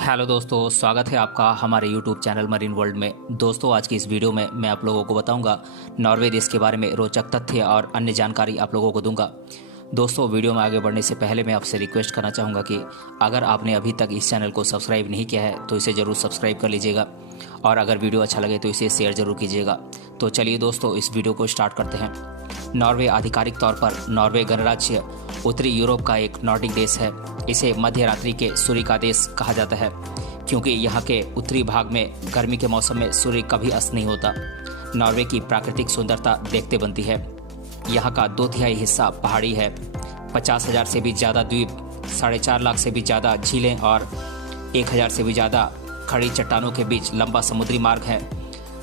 Hello दोस्तों, स्वागत है आपका हमारे यूट्यूब चैनल मरीन वर्ल्ड में। दोस्तों, आज की इस वीडियो में मैं आप लोगों को बताऊंगा नॉर्वे देश के बारे में रोचक तथ्य और अन्य जानकारी आप लोगों को दूंगा। दोस्तों, वीडियो में आगे बढ़ने से पहले मैं आपसे रिक्वेस्ट करना चाहूँगा कि अगर आपने अभी तक इस चैनल को सब्सक्राइब नहीं किया है तो इसे ज़रूर सब्सक्राइब कर लीजिएगा और अगर वीडियो अच्छा लगे तो इसे शेयर ज़रूर कीजिएगा। तो चलिए दोस्तों, इस वीडियो को स्टार्ट करते हैं। नॉर्वे आधिकारिक तौर पर नॉर्वे गणराज्य उत्तरी यूरोप का एक नॉर्डिक देश है। इसे मध्य रात्रि के सूर्य का देश कहा जाता है क्योंकि यहाँ के उत्तरी भाग में गर्मी के मौसम में सूर्य कभी अस्त नहीं होता। नॉर्वे की प्राकृतिक सुंदरता देखते बनती है। यहाँ का 2/3 हिस्सा पहाड़ी है। 50,000 से भी ज़्यादा द्वीप, 4.5 लाख से भी ज़्यादा झीलें और 1,000 से भी ज़्यादा खड़ी चट्टानों के बीच लंबा समुद्री मार्ग है।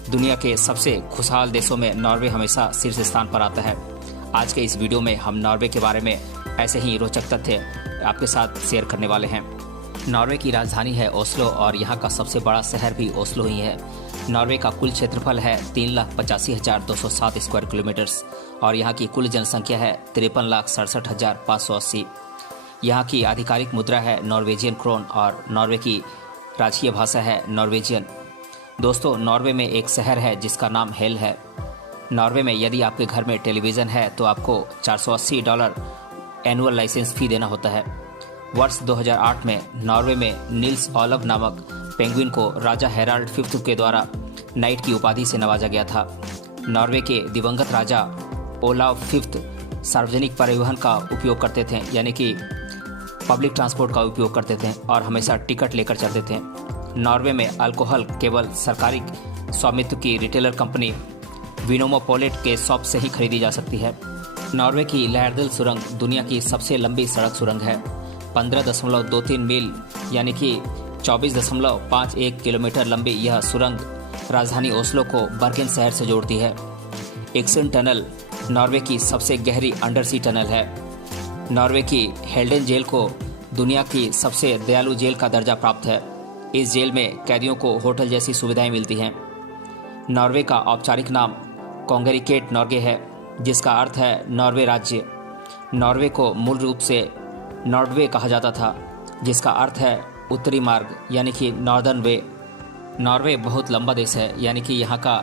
दुनिया के सबसे खुशहाल देशों में नॉर्वे हमेशा शीर्ष स्थान पर आता है। आज के इस वीडियो में हम नॉर्वे के बारे में ऐसे ही रोचक तथ्य आपके साथ शेयर करने वाले हैं। नॉर्वे की राजधानी है ओस्लो और यहाँ का सबसे बड़ा शहर भी ओस्लो ही है। नॉर्वे का कुल क्षेत्रफल है 3,85,207 स्क्वायर किलोमीटर्स और यहाँ की कुल जनसंख्या है 53,67,580। यहाँ की आधिकारिक मुद्रा है नॉर्वेजियन क्रोन और नॉर्वे की राजकीय भाषा है नॉर्वेजियन। दोस्तों, नॉर्वे में एक शहर है जिसका नाम हेल है। नॉर्वे में यदि आपके घर में टेलीविज़न है तो आपको $480 एनुअल लाइसेंस फी देना होता है। वर्ष 2008 में नॉर्वे में नील्स ओलव नामक पेंगुइन को राजा हेराल्ड फिफ्थ के द्वारा नाइट की उपाधि से नवाजा गया था। नॉर्वे के दिवंगत राजा ओलाव फिफ्थ सार्वजनिक परिवहन का उपयोग करते थे, यानी कि पब्लिक ट्रांसपोर्ट का उपयोग करते थे और हमेशा टिकट लेकर चलते थे। नॉर्वे में अल्कोहल केवल सरकारी स्वामित्व की रिटेलर कंपनी विनोमोपोलिट के शॉप से ही खरीदी जा सकती है। नॉर्वे की लहरदिल सुरंग दुनिया की सबसे लंबी सड़क सुरंग है। 15.23 मील यानी कि 24.51 किलोमीटर लंबी यह सुरंग राजधानी ओस्लो को बर्गेन शहर से जोड़ती है। एक्सन टनल नॉर्वे की सबसे गहरी अंडरसी टनल है। नॉर्वे की हेल्डेन जेल को दुनिया की सबसे दयालु जेल का दर्जा प्राप्त है। इस जेल में कैदियों को होटल जैसी सुविधाएं मिलती हैं। नॉर्वे का औपचारिक नाम कोंगेरिकेट नॉर्गे है, जिसका अर्थ है नॉर्वे राज्य। नॉर्वे को मूल रूप से नॉर्डवे कहा जाता था, जिसका अर्थ है उत्तरी मार्ग, यानी कि नॉर्दर्न वे। नॉर्वे बहुत लंबा देश है, यानी कि यहाँ का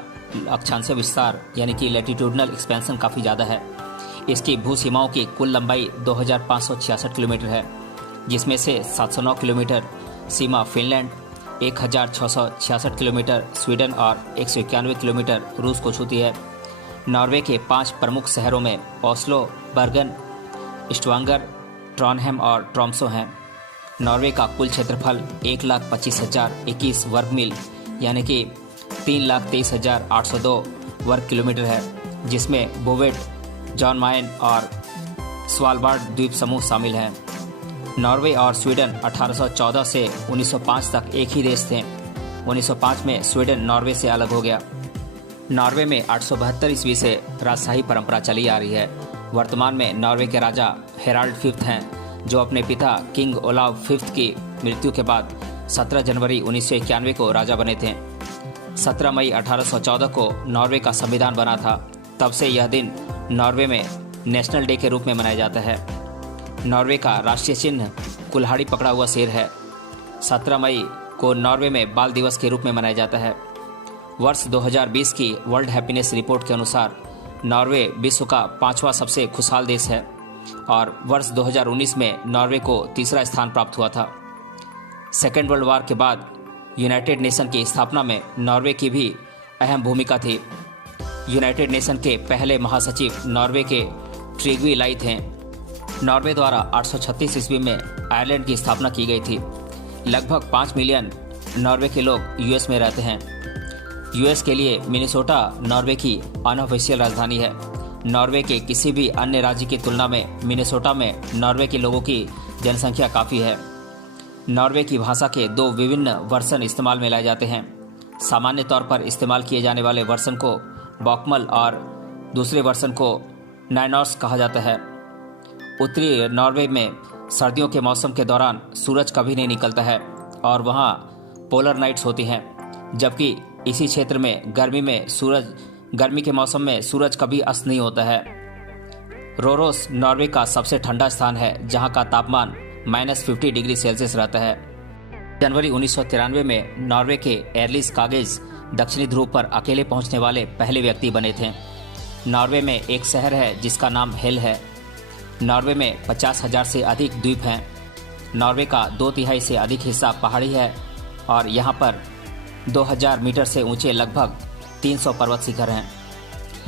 अक्षांशीय विस्तार यानी कि लैटिट्यूडनल एक्सपेंशन काफ़ी ज़्यादा है। इसकी भू सीमाओं की कुल लंबाई 2,566 किलोमीटर है, जिसमें से 709 किलोमीटर सीमा फिनलैंड, 1,666 किलोमीटर स्वीडन और 191 किलोमीटर रूस को छूती है। नॉर्वे के 5 प्रमुख शहरों में ओस्लो, बर्गन, स्टवांगर, ट्रॉनहेम और ट्रॉम्सो हैं। नॉर्वे का कुल क्षेत्रफल 1,25,021 वर्ग मील यानी कि 3,23,802 वर्ग किलोमीटर है, जिसमें बोवेट, जॉन मायन और स्वालबार्ड द्वीप समूह शामिल हैं। नॉर्वे और स्वीडन 1814 से 1905 तक एक ही देश थे। 1905 में स्वीडन नॉर्वे से अलग हो गया। नॉर्वे में 872 ईस्वी से राजशाही परंपरा चली आ रही है। वर्तमान में नॉर्वे के राजा हेराल्ड फिफ्थ हैं, जो अपने पिता किंग ओलाव फिफ्थ की मृत्यु के बाद 17 जनवरी 1991 को राजा बने थे। 17 मई 1814 को नॉर्वे का संविधान बना था। तब से यह दिन नॉर्वे में नेशनल डे के रूप में मनाया जाता है। नॉर्वे का राष्ट्रीय चिन्ह कुल्हाड़ी पकड़ा हुआ शेर है। 17 मई को नॉर्वे में बाल दिवस के रूप में मनाया जाता है। वर्ष 2020 की वर्ल्ड हैप्पीनेस रिपोर्ट के अनुसार नॉर्वे विश्व का 5वां सबसे खुशहाल देश है और वर्ष 2019 में नॉर्वे को तीसरा स्थान प्राप्त हुआ था। सेकेंड वर्ल्ड वॉर के बाद यूनाइटेड नेशन की स्थापना में नॉर्वे की भी अहम भूमिका थी। यूनाइटेड नेशन के पहले महासचिव नॉर्वे के ट्रिग्वी लाई थे। नॉर्वे द्वारा 836 ईस्वी में आयरलैंड की स्थापना की गई थी। लगभग 5 मिलियन नॉर्वे के लोग यूएस में रहते हैं। यूएस के लिए मिनेसोटा नॉर्वे की अनऑफिशियल राजधानी है। नॉर्वे के किसी भी अन्य राज्य की तुलना में मिनेसोटा में नॉर्वे के लोगों की जनसंख्या काफ़ी है। नॉर्वे की भाषा के 2 विभिन्न वर्सन इस्तेमाल में लाए जाते हैं। सामान्य तौर पर इस्तेमाल किए जाने वाले वर्सन को बॉकमल और दूसरे वर्सन को नाइनॉर्स कहा जाता है। उत्तरी नॉर्वे में सर्दियों के मौसम के दौरान सूरज कभी नहीं निकलता है और वहाँ पोलर नाइट्स होती हैं, जबकि इसी क्षेत्र में गर्मी के मौसम में सूरज कभी अस्त नहीं होता है। रोरोस नॉर्वे का सबसे ठंडा स्थान है, जहाँ का तापमान -50 डिग्री सेल्सियस रहता है। जनवरी 1993 में नॉर्वे के एरलिस कागेज दक्षिणी ध्रुव पर अकेले पहुंचने वाले पहले व्यक्ति बने थे। नॉर्वे में एक शहर है जिसका नाम हेल है। नॉर्वे में 50,000 से अधिक द्वीप हैं। नॉर्वे का 2/3 से अधिक हिस्सा पहाड़ी है और यहाँ पर 2000 मीटर से ऊंचे लगभग 300 पर्वत शिखर हैं।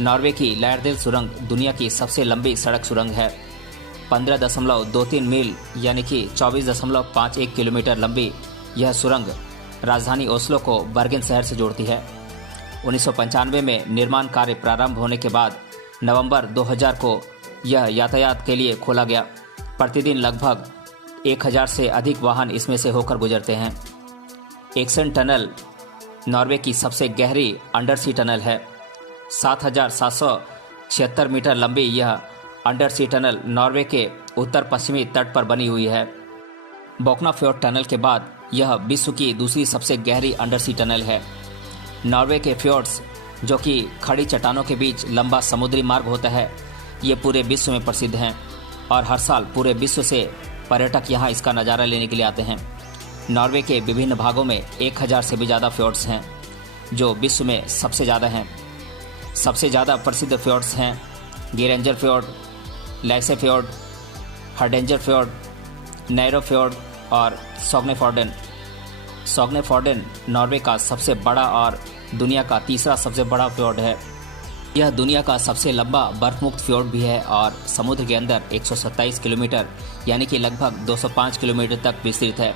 नॉर्वे की लैरडेल सुरंग दुनिया की सबसे लंबी सड़क सुरंग है। 15.23 मील यानी कि 24.51 किलोमीटर लंबी यह सुरंग राजधानी ओस्लो को बर्गेन शहर से जोड़ती है। 1995 में निर्माण कार्य प्रारंभ होने के बाद नवंबर 2000 को यह यातायात के लिए खोला गया। प्रतिदिन लगभग 1000 से अधिक वाहन इसमें से होकर गुजरते हैं। एक्सन टनल नॉर्वे की सबसे गहरी अंडरसी टनल है। 7,776 मीटर लंबी यह अंडरसी टनल नॉर्वे के उत्तर पश्चिमी तट पर बनी हुई है। बोक्नाफ्योर्ड टनल के बाद यह विश्व की दूसरी सबसे गहरी अंडरसी टनल है। नॉर्वे के फ्योर्ड्स, जो कि खड़ी चट्टानों के बीच लंबा समुद्री मार्ग होता है, ये पूरे विश्व में प्रसिद्ध हैं और हर साल पूरे विश्व से पर्यटक यहाँ इसका नज़ारा लेने के लिए आते हैं। नॉर्वे के विभिन्न भागों में 1000 से भी ज़्यादा फ्योर्ड्स हैं, जो विश्व में सबसे ज़्यादा हैं। सबसे ज़्यादा प्रसिद्ध फ्योर्ड्स हैं गेरेंजर फ्योर्ड, लैक्सेफ्योर्ड, हर्डेंजर फ्योर्ड, नैरो फ्योर्ड और सोग्नेफोर्डन। सोग्नेफोर्डन नॉर्वे का सबसे बड़ा और दुनिया का तीसरा सबसे बड़ा फ्योर्ड है। यह दुनिया का सबसे लंबा बर्फमुक्त फ्योर्ड भी है और समुद्र के अंदर 127 किलोमीटर यानी कि लगभग 205 किलोमीटर तक विस्तृत है।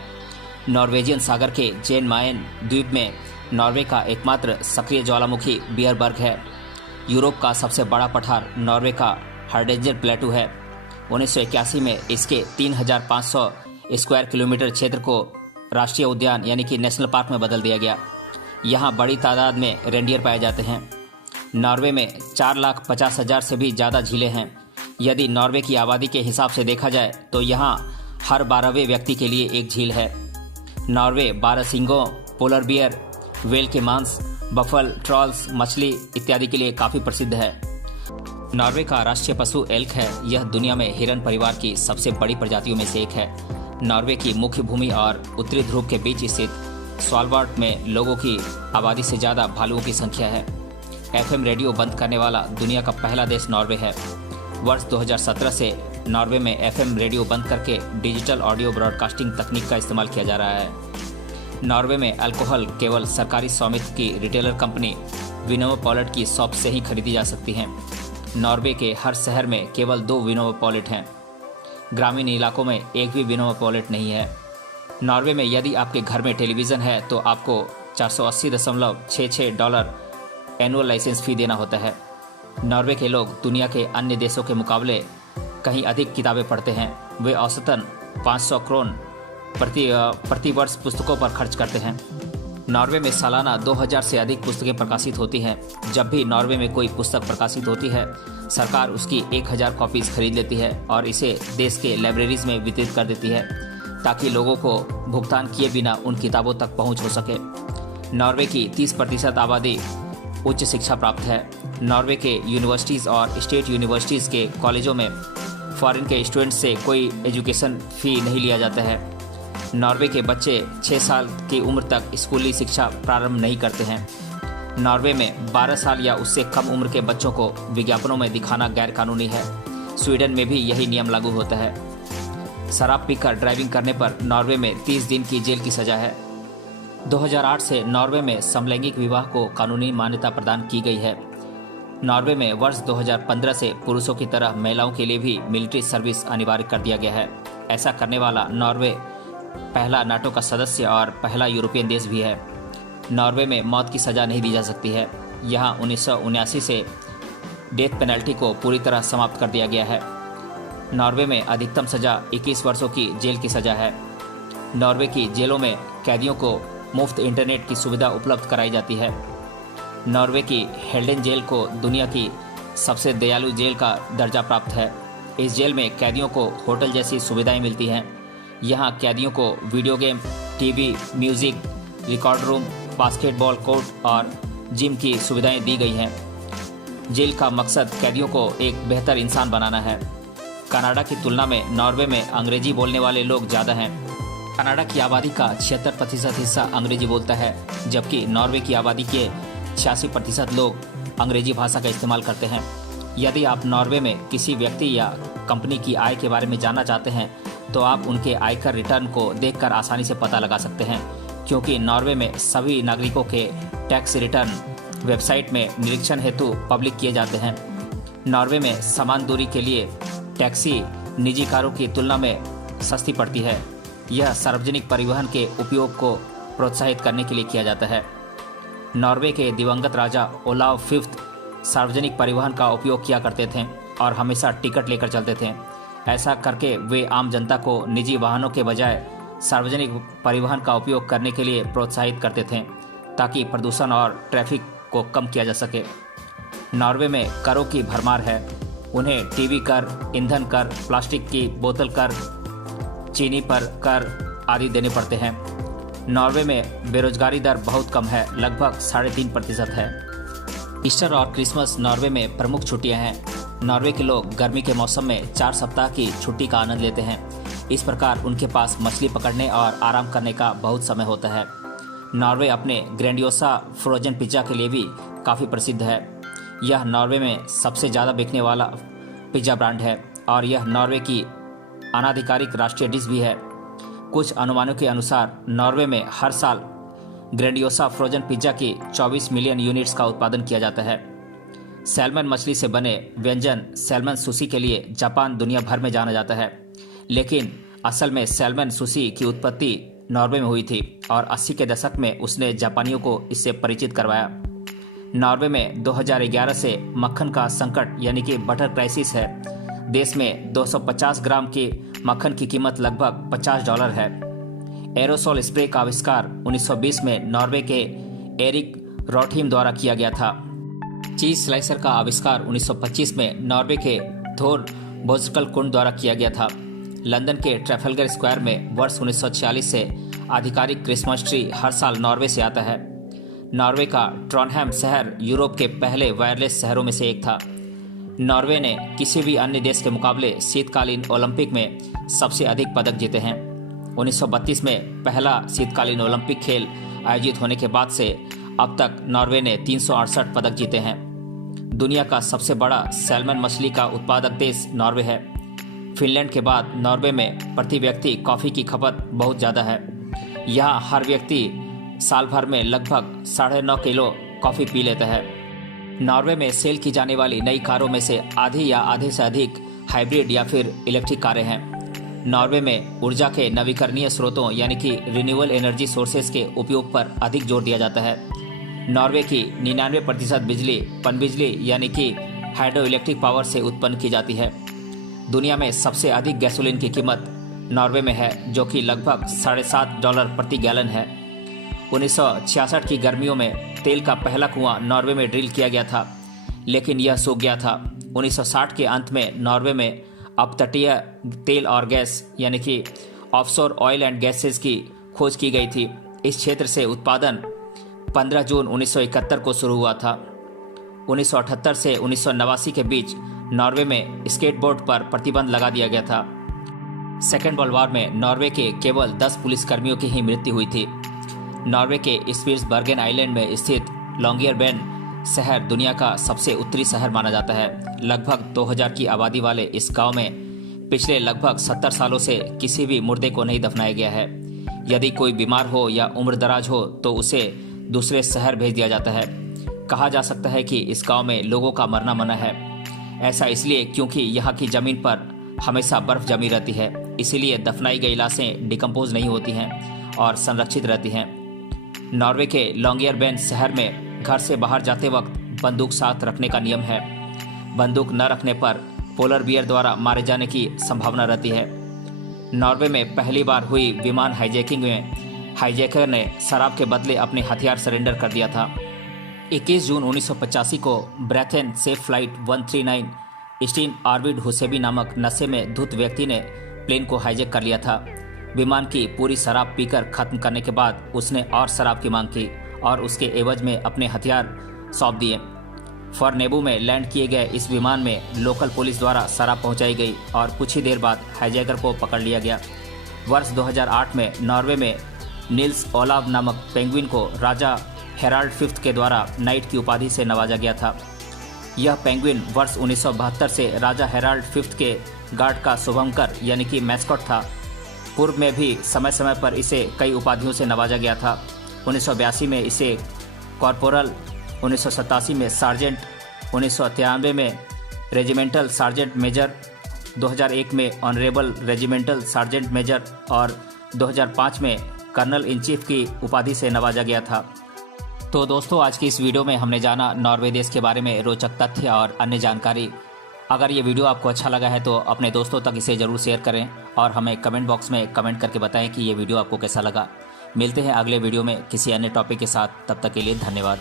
नॉर्वेजियन सागर के जेन मायन द्वीप में नॉर्वे का एकमात्र सक्रिय ज्वालामुखी बियरबर्ग है। यूरोप का सबसे बड़ा पठार नॉर्वे का हर्डेंजर प्लेटू है। 1981 में इसके 3500 स्क्वायर किलोमीटर क्षेत्र को राष्ट्रीय उद्यान यानी कि नेशनल पार्क में बदल दिया गया। यहाँ बड़ी तादाद में रेंडियर पाए जाते हैं। नॉर्वे में 4,50,000 से भी ज़्यादा झीलें हैं। यदि नॉर्वे की आबादी के हिसाब से देखा जाए तो यहाँ हर 12वें व्यक्ति के लिए एक झील है। नॉर्वे बारहसिंगों, पोलर बियर, व्हेल के मांस, बफल, ट्रॉल्स, मछली इत्यादि के लिए काफ़ी प्रसिद्ध है। नॉर्वे का राष्ट्रीय पशु एल्क है। यह दुनिया में हिरन परिवार की सबसे बड़ी प्रजातियों में से एक है। नॉर्वे की मुख्य भूमि और उत्तरी ध्रुव के बीच स्थित स्वालबार्ड में लोगों की आबादी से ज़्यादा भालुओं की संख्या है। FM रेडियो बंद करने वाला दुनिया का पहला देश नॉर्वे है। वर्ष 2017 से नॉर्वे में FM रेडियो बंद करके डिजिटल ऑडियो ब्रॉडकास्टिंग तकनीक का इस्तेमाल किया जा रहा है। नॉर्वे में अल्कोहल केवल सरकारी स्वामित्व की रिटेलर कंपनी विनोवापोलिट की शॉप से ही खरीदी जा सकती हैं। नॉर्वे के हर शहर में केवल 2 विनोवापोलिट हैं। ग्रामीण इलाकों में एक भी विनोवापोलिट नहीं है। नॉर्वे में यदि आपके घर में टेलीविज़न है तो आपको $480.66 एनुअल लाइसेंस फ़ी देना होता है। नॉर्वे के लोग दुनिया के अन्य देशों के मुकाबले कहीं अधिक किताबें पढ़ते हैं। वे औसतन 500 क्रोन प्रति वर्ष पुस्तकों पर खर्च करते हैं। नॉर्वे में सालाना 2000 से अधिक पुस्तकें प्रकाशित होती हैं। जब भी नॉर्वे में कोई पुस्तक प्रकाशित होती है, सरकार उसकी 1000 कॉपीज़ खरीद लेती है और इसे देश के लाइब्रेरीज में वितरित कर देती है ताकि लोगों को भुगतान किए बिना उन किताबों तक पहुंच हो सके। नॉर्वे की 30% आबादी उच्च शिक्षा प्राप्त है। नॉर्वे के यूनिवर्सिटीज़ और स्टेट यूनिवर्सिटीज़ के कॉलेजों में फॉरेन के स्टूडेंट्स से कोई एजुकेशन फ़ी नहीं लिया जाता है। नॉर्वे के बच्चे 6 साल की उम्र तक स्कूली शिक्षा प्रारंभ नहीं करते हैं। नॉर्वे में 12 साल या उससे कम उम्र के बच्चों को विज्ञापनों में दिखाना गैर कानूनी है। स्वीडन में भी यही नियम लागू होता है। शराब पीकर ड्राइविंग करने पर नॉर्वे में 30 दिन की जेल की सज़ा है। 2008 से नॉर्वे में समलैंगिक विवाह को कानूनी मान्यता प्रदान की गई है। नॉर्वे में वर्ष 2015 से पुरुषों की तरह महिलाओं के लिए भी मिलिट्री सर्विस अनिवार्य कर दिया गया है। ऐसा करने वाला नॉर्वे पहला नाटो का सदस्य और पहला यूरोपियन देश भी है। नॉर्वे में मौत की सज़ा नहीं दी जा सकती है। यहाँ 1979 से डेथ पेनल्टी को पूरी तरह समाप्त कर दिया गया है। नॉर्वे में अधिकतम सज़ा 21 वर्षों की जेल की सज़ा है। नॉर्वे की जेलों में कैदियों को मुफ्त इंटरनेट की सुविधा उपलब्ध कराई जाती है। नॉर्वे की हेल्डेन जेल को दुनिया की सबसे दयालु जेल का दर्जा प्राप्त है। इस जेल में कैदियों को होटल जैसी सुविधाएं मिलती हैं। यहाँ कैदियों को video game, TV, music, record room, basketball court और जिम की सुविधाएं दी गई हैं। जेल का मकसद कैदियों को एक बेहतर इंसान बनाना है। कनाडा की तुलना में नॉर्वे में अंग्रेजी बोलने वाले लोग ज़्यादा हैं। कनाडा की आबादी का 76% हिस्सा अंग्रेजी बोलता है, जबकि नॉर्वे की आबादी के 86% लोग अंग्रेजी भाषा का इस्तेमाल करते हैं। यदि आप नॉर्वे में किसी व्यक्ति या कंपनी की आय के बारे में जानना चाहते हैं तो आप उनके आयकर रिटर्न को देखकर आसानी से पता लगा सकते हैं, क्योंकि नॉर्वे में सभी नागरिकों के टैक्स रिटर्न वेबसाइट में निरीक्षण हेतु पब्लिक किए जाते हैं। नॉर्वे में समान दूरी के लिए टैक्सी निजी कारों की तुलना में सस्ती पड़ती है। यह सार्वजनिक परिवहन के उपयोग को प्रोत्साहित करने के लिए किया जाता है। नॉर्वे के दिवंगत राजा ओलाव फिफ्थ सार्वजनिक परिवहन का उपयोग किया करते थे और हमेशा टिकट लेकर चलते थे। ऐसा करके वे आम जनता को निजी वाहनों के बजाय सार्वजनिक परिवहन का उपयोग करने के लिए प्रोत्साहित करते थे, ताकि प्रदूषण और ट्रैफिक को कम किया जा सके। नॉर्वे में करों की भरमार है। उन्हें टीवी कर, ईंधन कर, प्लास्टिक की बोतल कर, चीनी पर कर आदि देने पड़ते हैं। नॉर्वे में बेरोजगारी दर बहुत कम है, लगभग 3.5% है। ईस्टर और क्रिसमस नॉर्वे में प्रमुख छुट्टियां हैं। नॉर्वे के लोग गर्मी के मौसम में 4 सप्ताह की छुट्टी का आनंद लेते हैं। इस प्रकार उनके पास मछली पकड़ने और आराम करने का बहुत समय होता है। नॉर्वे अपने ग्रैंडियोसा फ्रोजन पिज्ज़ा के लिए भी काफ़ी प्रसिद्ध है। यह नॉर्वे में सबसे ज़्यादा बिकने वाला पिज्ज़ा ब्रांड है और यह नॉर्वे की अनाधिकारिक राष्ट्रीय डिश भी है। कुछ अनुमानों के अनुसार नॉर्वे में हर साल ग्रैंडियोसा फ्रोजन पिज्ज़ा की 24 मिलियन यूनिट्स का उत्पादन किया जाता है। सैल्मन मछली से बने व्यंजन सैल्मन सुशी के लिए जापान दुनिया भर में जाना जाता है, लेकिन असल में सैल्मन सुशी की उत्पत्ति नॉर्वे में हुई थी और 80 के दशक में उसने जापानियों को इससे परिचित करवाया। नॉर्वे में 2011 से मक्खन का संकट यानी कि बटर क्राइसिस है। देश में 250 ग्राम की मक्खन की कीमत लगभग $50 है। एरोसोल स्प्रे का आविष्कार 1920 में नॉर्वे के एरिक रॉटहीम द्वारा किया गया था। चीज स्लाइसर का आविष्कार 1925 में नॉर्वे के थोर बोस्कल कुंड द्वारा किया गया था। लंदन के ट्रैफलगर स्क्वायर में वर्ष 1946 से आधिकारिक क्रिसमस ट्री हर साल नॉर्वे से आता है। नॉर्वे का ट्रॉनहैम शहर यूरोप के पहले वायरलेस शहरों में से एक था। नॉर्वे ने किसी भी अन्य देश के मुकाबले शीतकालीन ओलंपिक में सबसे अधिक पदक जीते हैं। 1932 में पहला शीतकालीन ओलंपिक खेल आयोजित होने के बाद से अब तक नॉर्वे ने 368 पदक जीते हैं। दुनिया का सबसे बड़ा सैल्मन मछली का उत्पादक देश नॉर्वे है। फिनलैंड के बाद नॉर्वे में प्रति व्यक्ति कॉफ़ी की खपत बहुत ज़्यादा है। यहाँ हर व्यक्ति साल भर में लगभग 9.5 किलो कॉफ़ी पी लेता है। नॉर्वे में सेल की जाने वाली नई कारों में से आधी या आधे से अधिक हाइब्रिड या फिर इलेक्ट्रिक कारें हैं। नॉर्वे में ऊर्जा के नवीकरणीय स्रोतों यानी कि रिन्यूएबल एनर्जी सोर्सेज के उपयोग पर अधिक जोर दिया जाता है। नॉर्वे की 99% बिजली पनबिजली यानी कि हाइड्रो इलेक्ट्रिक पावर से उत्पन्न की जाती है। दुनिया में सबसे अधिक गैसोलीन की कीमत नॉर्वे में है, जो कि लगभग $7.5 प्रति गैलन है। 1966 की गर्मियों में तेल का पहला कुआं नॉर्वे में ड्रिल किया गया था, लेकिन यह सूख गया था। 1960 के अंत में नॉर्वे में अपतटीय तेल और गैस यानी कि ऑफशोर ऑयल एंड गैसेस की खोज की गई थी। इस क्षेत्र से उत्पादन 15 जून 1971 को शुरू हुआ था। 1978 से 1989 के बीच नॉर्वे में स्केटबोर्ड पर प्रतिबंध लगा दिया गया था। सेकेंड वर्ल्ड वॉर में नॉर्वे के केवल 10 पुलिसकर्मियों की ही मृत्यु हुई थी। नॉर्वे के स्पिट्सबर्गेन आइलैंड में स्थित लॉन्गियरबेन शहर दुनिया का सबसे उत्तरी शहर माना जाता है। लगभग 2000 की आबादी वाले इस गांव में पिछले लगभग 70 सालों से किसी भी मुर्दे को नहीं दफनाया गया है। यदि कोई बीमार हो या उम्रदराज हो तो उसे दूसरे शहर भेज दिया जाता है। कहा जा सकता है कि इस गांव में लोगों का मरना मना है। ऐसा इसलिए क्योंकि यहाँ की जमीन पर हमेशा बर्फ जमी रहती है, इसीलिए दफनाई गई लाशें डिकम्पोज नहीं होती हैं और संरक्षित रहती हैं। नॉर्वे के लॉन्गियरबेन शहर में घर से बाहर जाते वक्त बंदूक साथ रखने का नियम है। बंदूक न रखने पर पोलर बियर द्वारा मारे जाने की संभावना रहती है। नॉर्वे में पहली बार हुई विमान हाईजैकिंग में हाईजैकर ने शराब के बदले अपने हथियार सरेंडर कर दिया था। 21 जून 1985 को ब्रैथेन सेफ फ्लाइट 139 स्टीन आर्विड हुसेबी नामक नशे में धुत व्यक्ति ने प्लेन को हाईजैक कर लिया था। विमान की पूरी शराब पीकर खत्म करने के बाद उसने और शराब की मांग की और उसके एवज में अपने हथियार सौंप दिए। फॉरनेबू में लैंड किए गए इस विमान में लोकल पुलिस द्वारा शराब पहुंचाई गई और कुछ ही देर बाद हाईजैकर को पकड़ लिया गया। वर्ष 2008 में नॉर्वे में नील्स ओलाव नामक पेंगुइन को राजा हेराल्ड फिफ्थ के द्वारा नाइट की उपाधि से नवाजा गया था। यह पेंगुइन वर्ष 1972 से राजा हेराल्ड फिफ्थ के गार्ड का शुभंकर यानी कि मैस्कॉट था। पूर्व में भी समय समय पर इसे कई उपाधियों से नवाजा गया था। 1982 में इसे कॉर्पोरल, 1987 में सार्जेंट, 1993 में रेजिमेंटल सार्जेंट मेजर, 2001 में ऑनरेबल रेजिमेंटल सार्जेंट मेजर और 2005 में कर्नल इन चीफ की उपाधि से नवाजा गया था। तो दोस्तों, आज की इस वीडियो में हमने जाना नॉर्वे देश के बारे में रोचक तथ्य और अन्य जानकारी। अगर ये वीडियो आपको अच्छा लगा है तो अपने दोस्तों तक इसे ज़रूर शेयर करें और हमें कमेंट बॉक्स में कमेंट करके बताएं कि ये वीडियो आपको कैसा लगा। मिलते हैं अगले वीडियो में किसी अन्य टॉपिक के साथ। तब तक के लिए धन्यवाद।